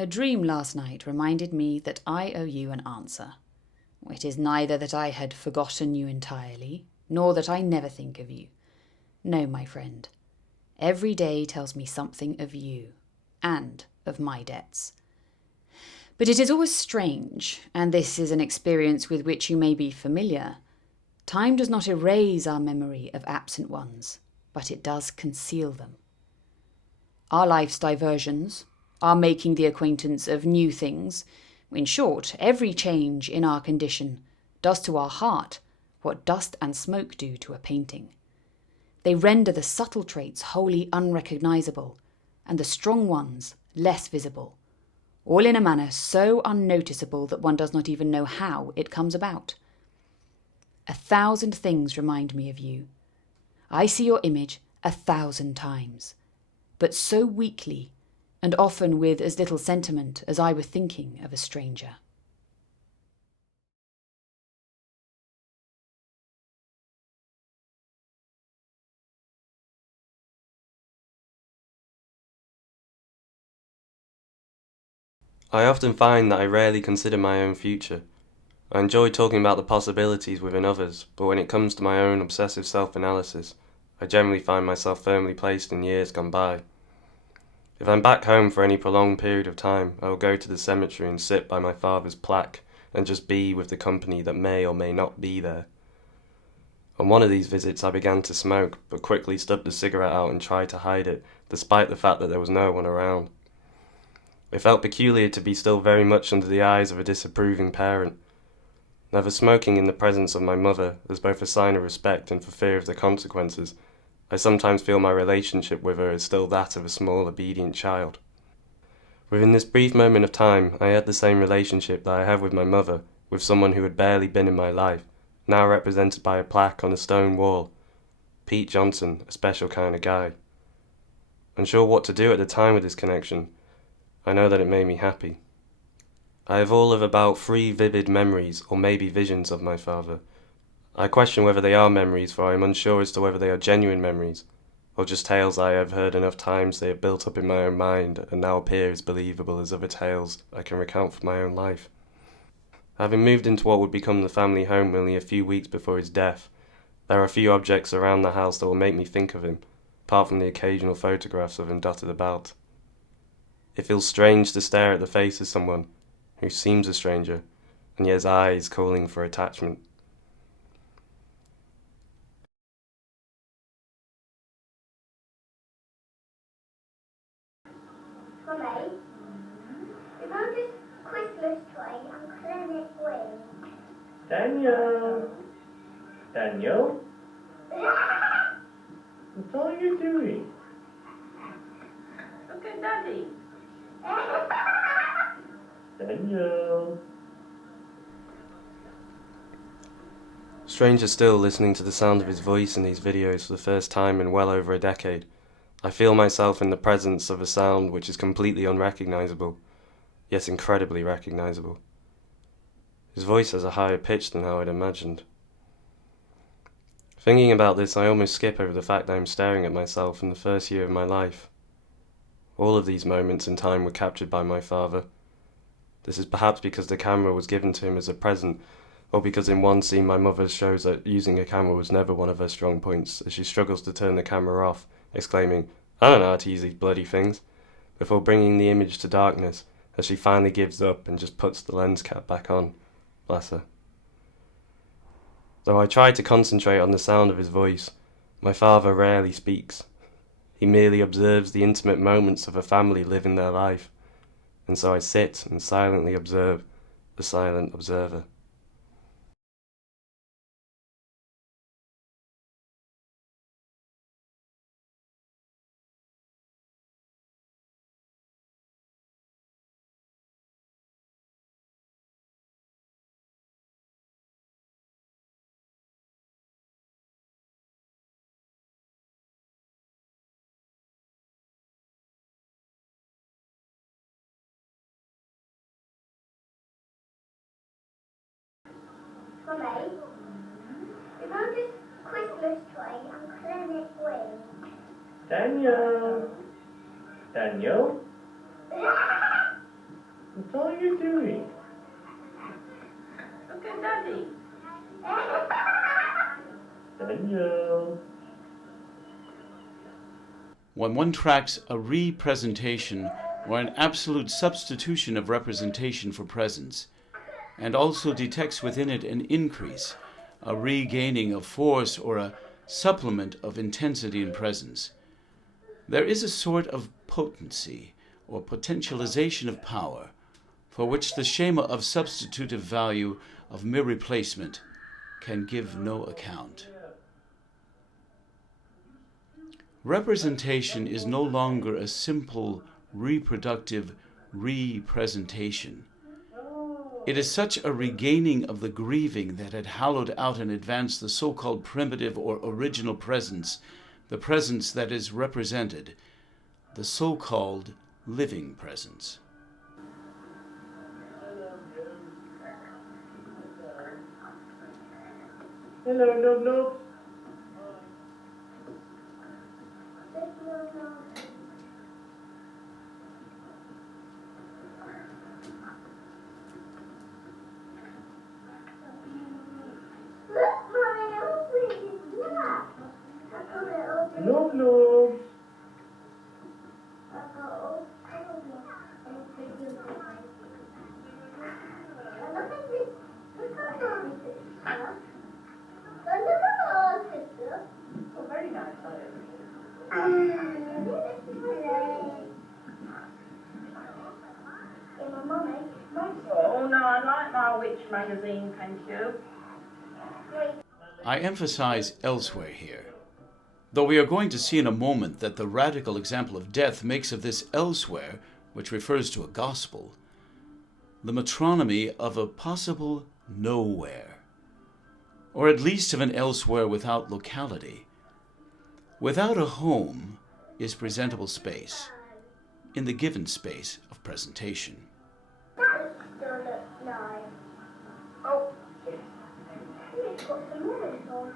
A dream last night reminded me that I owe you an answer. It is neither that I had forgotten you entirely, nor that I never think of you. No, my friend. Every day tells me something of you, and of my debts. But it is always strange, and this is an experience with which you may be familiar. Time does not erase our memory of absent ones, but it does conceal them. Our life's diversions, our making the acquaintance of new things, in short, every change in our condition does to our heart what dust and smoke do to a painting. They render the subtle traits wholly unrecognizable, and the strong ones less visible, all in a manner so unnoticeable that one does not even know how it comes about. 1,000 things remind me of you. I see your image 1,000 times, but so weakly, and often with as little sentiment as I were thinking of a stranger. I often find that I rarely consider my own future. I enjoy talking about the possibilities within others, but when it comes to my own obsessive self-analysis, I generally find myself firmly placed in years gone by. If I'm back home for any prolonged period of time, I will go to the cemetery and sit by my father's plaque and just be with the company that may or may not be there. On one of these visits I began to smoke, but quickly stubbed the cigarette out and tried to hide it, despite the fact that there was no one around. It felt peculiar to be still very much under the eyes of a disapproving parent. Never smoking in the presence of my mother, as both a sign of respect and for fear of the consequences, I sometimes feel my relationship with her is still that of a small, obedient child. Within this brief moment of time, I had the same relationship that I have with my mother, with someone who had barely been in my life, now represented by a plaque on a stone wall. Pete Johnson, a special kind of guy. Unsure what to do at the time with this connection, I know that it made me happy. I have all of about 3 vivid memories, or maybe visions, of my father. I question whether they are memories, for I am unsure as to whether they are genuine memories, or just tales I have heard enough times they have built up in my own mind and now appear as believable as other tales I can recount from my own life. Having moved into what would become the family home only a few weeks before his death, there are a few objects around the house that will make me think of him, apart from the occasional photographs of him dotted about. It feels strange to stare at the face of someone who seems a stranger, and yet has eyes calling for attachment. Mummy, if I just Christmas tree and clean it with. Daniel! Daniel? What are you doing? Look at Daddy. Daniel! Stranger still, listening to the sound of his voice in these videos for the first time in well over a decade, I feel myself in the presence of a sound which is completely unrecognizable, yet incredibly recognizable. His voice has a higher pitch than how I'd imagined. Thinking about this, I almost skip over the fact that I'm staring at myself in the first year of my life. All of these moments in time were captured by my father. This is perhaps because the camera was given to him as a present, or because in one scene my mother shows that using a camera was never one of her strong points, as she struggles to turn the camera off, exclaiming, "I don't know how to use these bloody things," before bringing the image to darkness, as she finally gives up and just puts the lens cap back on. Bless her. Though I try to concentrate on the sound of his voice, my father rarely speaks. He merely observes the intimate moments of a family living their life, and so I sit and silently observe the silent observer. Mummy, if I just Christmas tree and clean it with. Daniel! Daniel? What are you doing? Look at Daddy. Daniel. When one tracks a representation or an absolute substitution of representation for presence, and also detects within it an increase, a regaining of force or a supplement of intensity in presence, there is a sort of potency or potentialization of power for which the schema of substitutive value of mere replacement can give no account. Representation is no longer a simple reproductive representation. It is such a regaining of the grieving that had hollowed out in advance the so-called primitive or original presence, the presence that is represented, the so-called living presence. Hello, no, no. Look, Mommy, I'm really black. I got it all. No, no. Oh, very nice, Oh, no, I like my witch magazine, thank you. I emphasize elsewhere here, though we are going to see in a moment that the radical example of death makes of this elsewhere, which refers to a gospel, the metronomy of a possible nowhere, or at least of an elsewhere without locality. Without a home is presentable space, in the given space of presentation. Oh, it's got some letters on.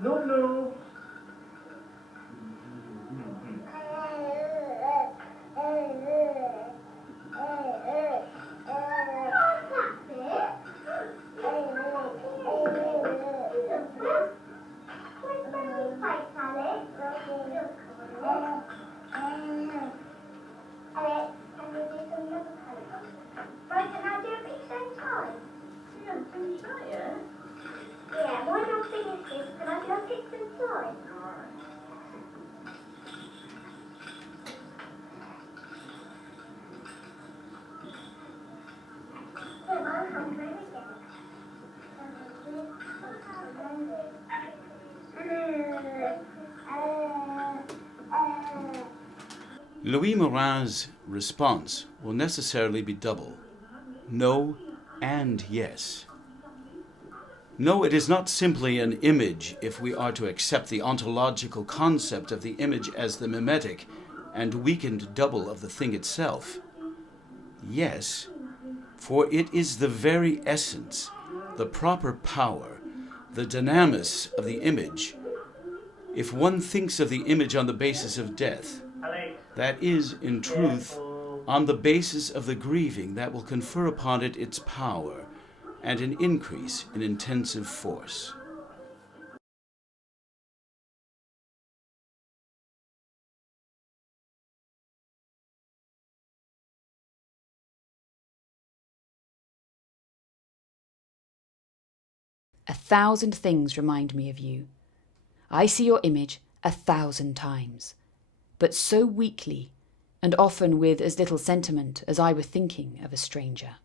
No, no. Yeah, why not finish this? Can I go pick some toys? Louis Morin's response will necessarily be double: no and yes. No, it is not simply an image if we are to accept the ontological concept of the image as the mimetic and weakened double of the thing itself. Yes, for it is the very essence, the proper power, the dynamis of the image. If one thinks of the image on the basis of death, that is, in truth, on the basis of the grieving that will confer upon it its power and an increase in intensive force. A thousand things remind me of you. I see your image 1,000 times, but so weakly, and often with as little sentiment as I were thinking of a stranger.